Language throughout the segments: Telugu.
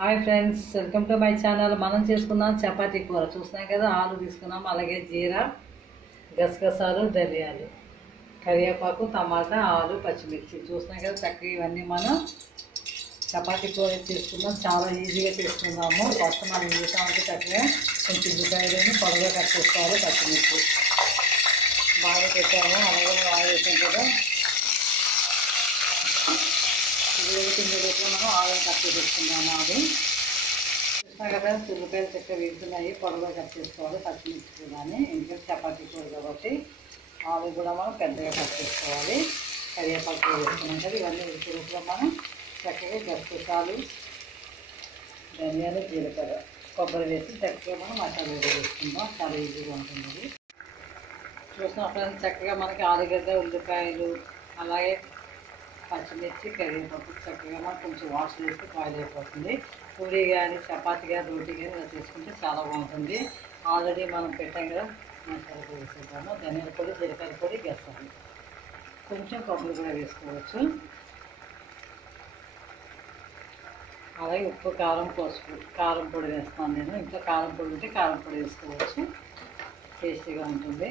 Hi friends, welcome to my channel. మనం చేసుకుందాం చపాతీ కూర. చూస్తున్నాం కదా, ఆలు తీసుకున్నాం, అలాగే జీరా, గసగసాలు, ధనియాలు, కరివేపాకు, టమాటా, ఆలు, పచ్చిమిర్చి. చూస్తున్నాం కదా, చక్కగా ఇవన్నీ మనం చపాతీ కూర చేసుకుందాం. చాలా ఈజీగా చేసుకుందాము. ఫస్ట్ మనం చేసామంటే చక్కగా కొంచెం ఉల్లిపాయలని పొడవుగా కట్ చేసుకోవాలి. పచ్చిమిర్చి బాగా పెట్టాము, అలాగే బాగా వేసాం కదా. మనం ఆయిల్ కట్ చేసుకుందాము. ఆలు చూసినా కదా, ఉల్లిపాయలు చక్కగా వేస్తున్నాయి, పొడవుగా కట్ చేసుకోవాలి. పచ్చిమిర్చి కానీ ఎందుకంటే చపాతీ కూర కాబట్టి ఆలు కూడా మనం పెద్దగా కట్ చేసుకోవాలి. కరివేపాకు వేసుకున్నాం కదా, ఇవన్నీ ఉడికిలో మనం చక్కగా గసగసాలు, ధనియాలు, జీలకర్ర, కొబ్బరి వేసి చక్కగా మనం మసాలా వేసుకుందాం. చాలా ఈజీగా ఉంటుంది. చూసిన ఫ్రెండ్స్, చక్కగా మనకి ఆలుగడ్డ, ఉల్లిపాయలు, అలాగే పచ్చిమిర్చి, కరివేపాకు చక్కగా మనం కొంచెం వాష్ చేస్తే బాయిల్ అయిపోతుంది. పూరి కానీ, చపాతీ కానీ, రోటీ కానీ ఇలా చేసుకుంటే చాలా బాగుంటుంది. ఆల్రెడీ మనం పెట్టాం కదా, మసాలా వేసుకుంటాము. ధనియాల పొడి, జీలకర్ర పొడి, గసగసాలు, కొంచెం కొబ్బరి కూడా వేసుకోవచ్చు. అలాగే ఉప్పు, కారం, పసుపు, కారం పొడి వేస్తాను నేను. ఇంట్లో కారం పొడి ఉంటే కారం పొడి వేసుకోవచ్చు, టేస్టీగా ఉంటుంది.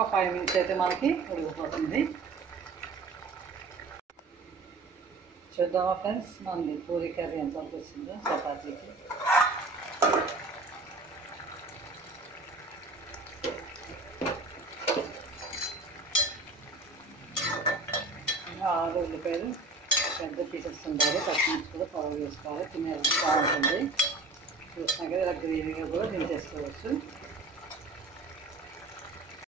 ఒక 5 minutes అయితే మనకి ఉడికిపోతుంది. చూద్దామా ఫ్రెండ్స్, మనది పూరీ కర్రీ ఎంతవరకు వచ్చిందో చపాతీకి. ఆలు, ఉల్లిపాయలు పెద్ద పీసెస్ ఉండాలి. పచ్చిమిర్చి కూడా పొడవు వేసుకోవాలి, తినేది బాగుంటుంది. చూసినా కదా, ఇలా గ్రేవీగా కూడా దించేసుకోవచ్చు.